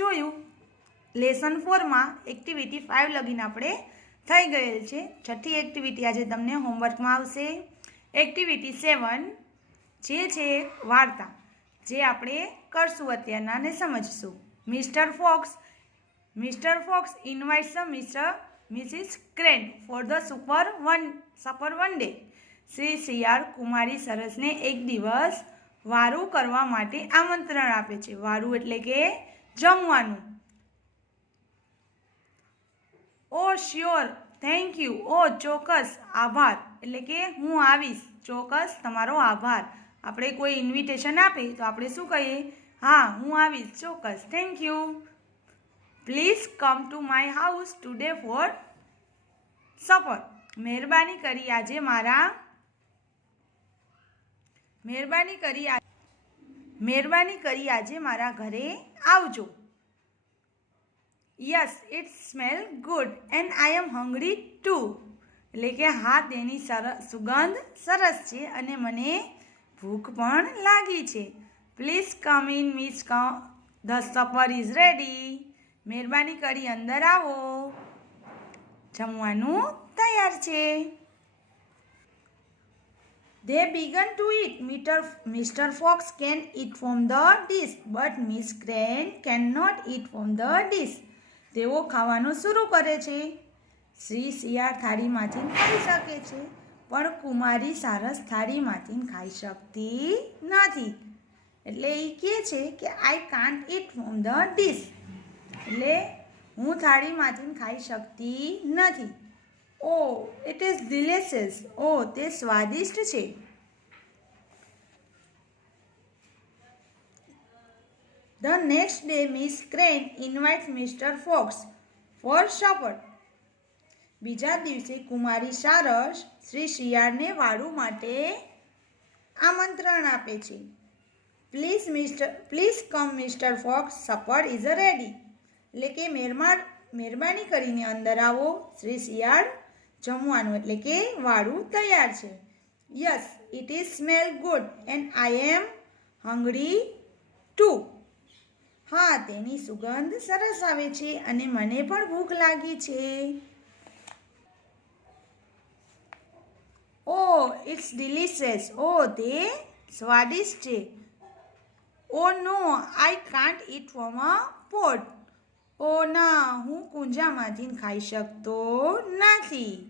જોયું. Lesson ફોરમાં activity five લગીને આપણે થઈ ગયેલ છે. છઠ્ઠી એક્ટિવિટી આજે તમને હોમવર્કમાં આવશે. એક્ટિવિટી સેવન જે છે વાર્તા, જે આપણે કરશું અત્યારના ને સમજશું. Mr Fox Mr Fox invites Mr Mrs Crane for the super one supper one day Shri શિયાળ કુમારી સરસને એક દિવસ વારું કરવા માટે આમંત્રણ આપે છે. વારું એટલે કે જમવાનું. Oh, sure. થેન્ક યુ ઓ, ચોક્કસ. આભાર. એટલે કે હું આવીશ. ચોક્કસ તમારો આભાર. આપણે કોઈ ઇન્વિટેશન આપે તો આપણે શું કહીએ? હા, હું આવીશ. ચોક્કસ. Thank you please come to my house today for support મહેરબાની કરી આજે મારા મહેરબાની કરી આ મહેરબાની કરી આજે મારા ઘરે આવજો. Yes, it smell good and I am hungry too. એટલે કે હા, તેની સરસ સુગંધ સરસ છે અને મને ભૂખ પણ લાગી છે. Please come in, miss the supper is ready. મહેરબાની કરી અંદર આવો. જમવાનું તૈયાર છે. They began to eat. Mr. Fox Fox can eat from the dish, but Miss Crane cannot eat from the dish. તેઓ ખાવાનું શરૂ કરે છે શ્રી શિયાળ થાળીમાંથી ખાઈ શકે છે પણ કુમારી સારસ થાળીમાંથી ખાઈ શકતી નથી એટલે એ કહે છે કે I can't eat from the dish એટલે હું થાળીમાંથી ખાઈ શકતી નથી oh it is delicious oh તે સ્વાદિષ્ટ છે. The next day miss Crane invite Mr Fox for supper બીજા દિવસે, કુમારી સારસ શ્રી શિયાળને વાળું માટે આમંત્રણ આપે છે. Please Mr please come Mr Fox supper is a ready એટલે કે મહેરબાન કરીને અંદર આવો. શ્રી શિયાળ જમવાનું એટલે કે વાળું તૈયાર છે. Yes it is smell good and I am hungry too હા, તેની સુગંધ સરસ આવે છે અને મને પણ ભૂખ લાગી છે. ઓ ઇટ્સ ડિલિશિયસ ઓ તે સ્વાદિષ્ટ છે. ઓ no I can't eat from a pot ઓ ના, હું કુંજામાંથી ખાઈ શકતો નથી.